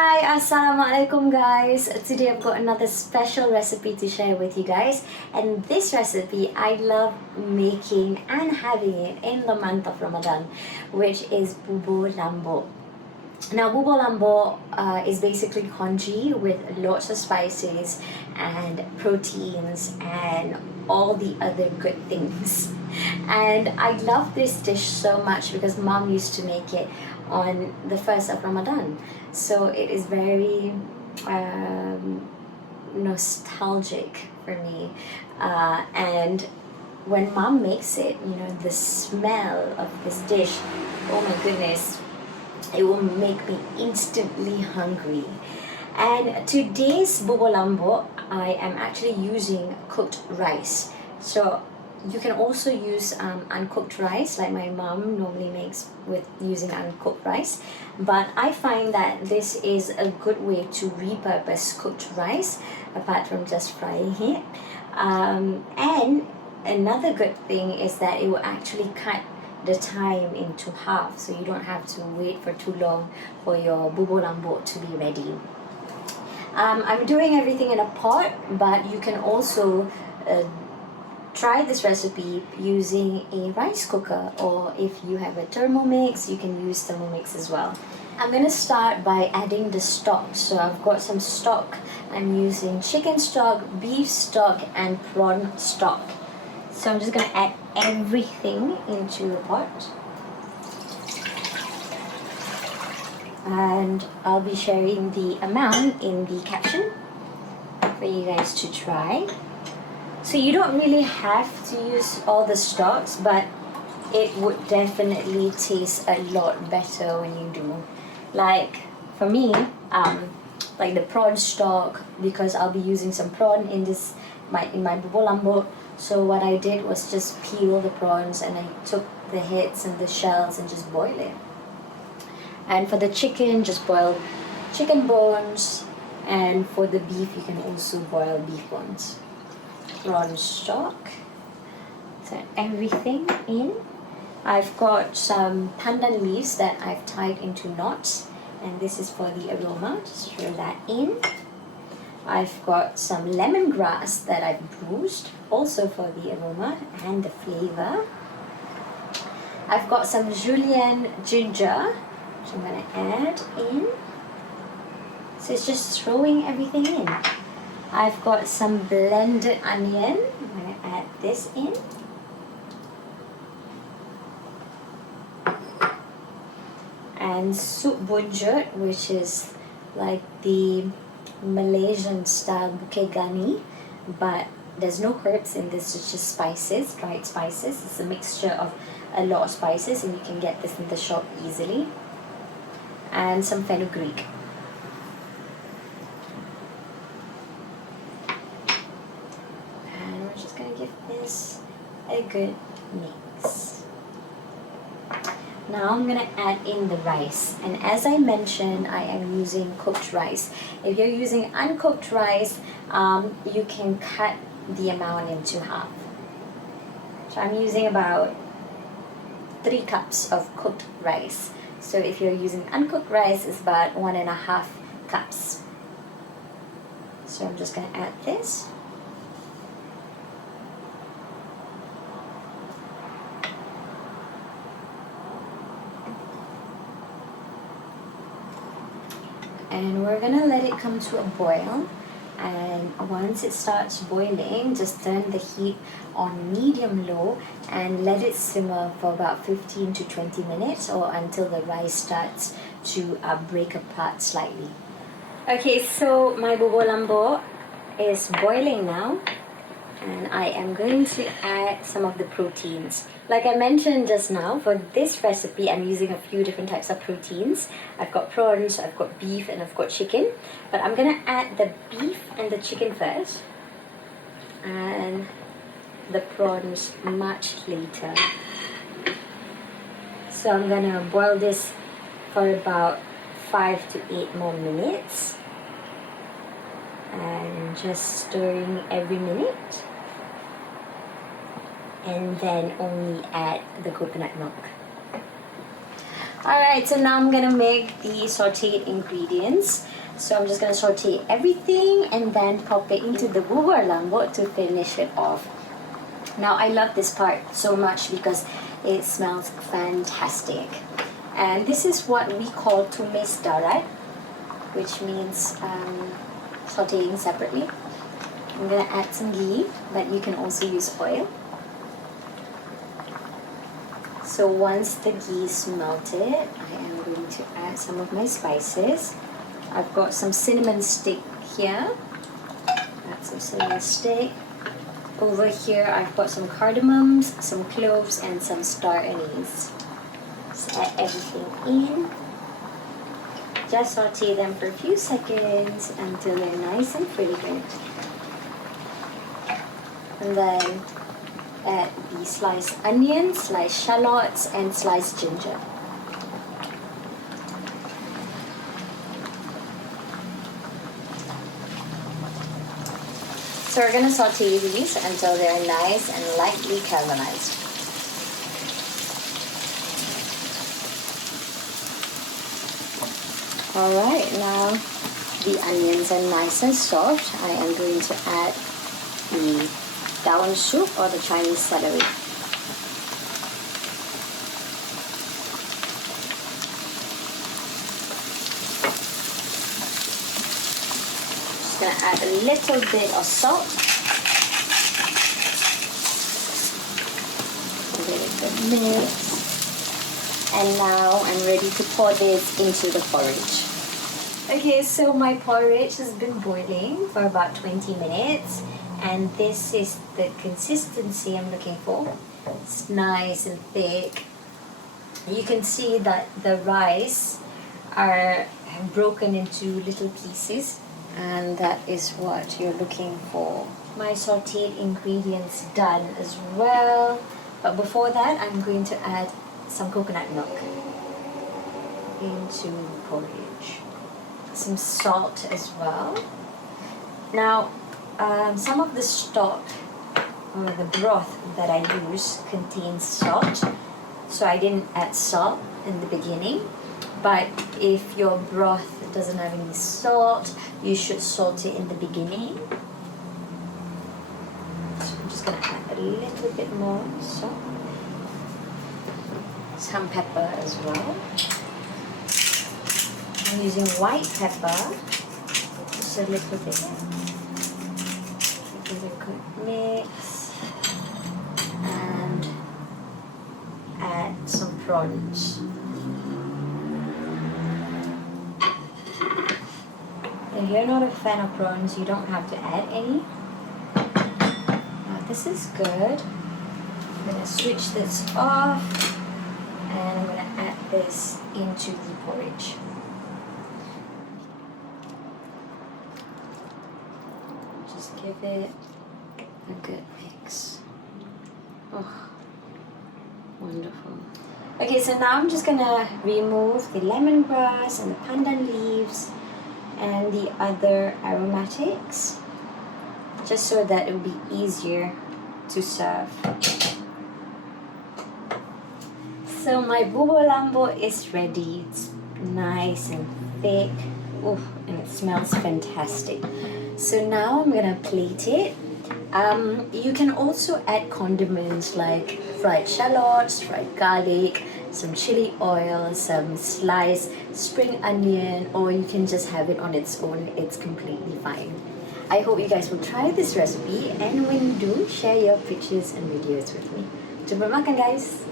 Hi, Assalamualaikum guys. Today I've got another special recipe to share with you guys, and this recipe I love making and having it in the month of Ramadan, which is Bubur Lambuk. Now, Bubur Lambuk is basically congee with lots of spices and proteins and all the other good things. And I love this dish so much because mom used to make it on the first of Ramadan. So it is very nostalgic for me. And when mom makes it, the smell of this dish, oh my goodness, it will make me instantly hungry. And today's Bubur Lambuk, I am actually using cooked rice. So you can also use uncooked rice, like my mom normally makes with using uncooked rice. But I find that this is a good way to repurpose cooked rice, apart from just frying it. And another good thing is that it will actually cut the time into half, so you don't have to wait for too long for your Bubur Lambuk to be ready. I'm doing everything in a pot, but you can also try this recipe using a rice cooker, or if you have a Thermomix, you can use Thermomix as well. I'm going to start by adding the stock. So I've got some stock. I'm using chicken stock, beef stock, and prawn stock. So I'm just going to add everything into the pot. And I'll be sharing the amount in the caption for you guys to try. So you don't really have to use all the stocks, but it would definitely taste a lot better when you do. Like for me, like the prawn stock, because I'll be using some prawn in my Bubur Lambuk. So what I did was just peel the prawns, and I took the heads and the shells and just boil it. And for the chicken, just boil chicken bones, and for the beef, you can also boil beef bones. Prawn stock, so everything in. I've got some pandan leaves that I've tied into knots, and this is for the aroma. Just throw that in. I've got some lemongrass that I've bruised, also for the aroma and the flavor. I've got some julienne ginger, which I'm going to add in. So it's just throwing everything in. I've got some blended onion. I'm going to add this in. And soup bunjut, which is like the Malaysian style bukit gani, but there's no herbs in this, it's just spices, dried spices. It's a mixture of a lot of spices, and you can get this in the shop easily. And some fenugreek. And we're just going to give this a good mix. Now I'm going to add in the rice, and as I mentioned, I am using cooked rice. If you're using uncooked rice, you can cut the amount into half. So I'm using about 3 cups of cooked rice. So if you're using uncooked rice, it's about 1.5 cups. So I'm just going to add this. And we're gonna let it come to a boil, and once it starts boiling, just turn the heat on medium-low and let it simmer for about 15 to 20 minutes, or until the rice starts to break apart slightly. Okay, so my Bubur Lambuk is boiling now, and I am going to add some of the proteins. Like I mentioned just now, for this recipe I'm using a few different types of proteins. I've got prawns, I've got beef, and I've got chicken. But I'm gonna add the beef and the chicken first, and the prawns much later. So I'm gonna boil this for about 5 to 8 more minutes, and just stirring every minute. And then only add the coconut milk. Alright, so now I'm gonna make the sauteed ingredients. So I'm just gonna saute everything and then pop it into the bubur lambuk to finish it off. Now I love this part so much because it smells fantastic. And this is what we call tumis darat, which means sauteing separately. I'm gonna add some ghee, but you can also use oil. So once the ghee is melted, I am going to add some of my spices. I've got some cinnamon stick here. Add some cinnamon stick. Over here I've got some cardamoms, some cloves, and some star anise. Just add everything in. Just saute them for a few seconds until they're nice and fragrant. And then add the sliced onions, sliced shallots, and sliced ginger. So we're gonna saute these until they're nice and lightly caramelized. Alright, now the onions are nice and soft. I am going to add the daun soup or the Chinese celery. Just gonna add a little bit of salt. Give it a mix. And now I'm ready to pour this into the porridge. Okay, so my porridge has been boiling for about 20 minutes. And this is the consistency I'm looking for. It's nice and thick. You can see that the rice are broken into little pieces, and that is what you're looking for. My sauteed ingredients done as well. But before that, I'm going to add some coconut milk into the porridge. Some salt as well. Now, some of the stock or the broth that I use contains salt, so I didn't add salt in the beginning. But if your broth doesn't have any salt, you should salt it in the beginning. So I'm just gonna add a little bit more salt, some pepper as well. I'm using white pepper, just a little bit. Give it a good mix and add some prawns. If you're not a fan of prawns, you don't have to add any. Now this is good. I'm going to switch this off and I'm going to add this into the porridge. Just give it a good mix. Oh, wonderful. Okay, so now I'm just gonna remove the lemongrass and the pandan leaves and the other aromatics, just so that it will be easier to serve. So my bubur lambuk is ready. It's nice and thick. Oh, and it smells fantastic. So now I'm gonna plate it. You can also add condiments like fried shallots, fried garlic, some chili oil, some sliced spring onion, or you can just have it on its own. It's completely fine. I hope you guys will try this recipe, and when you do, share your pictures and videos with me. Jumpa makan guys!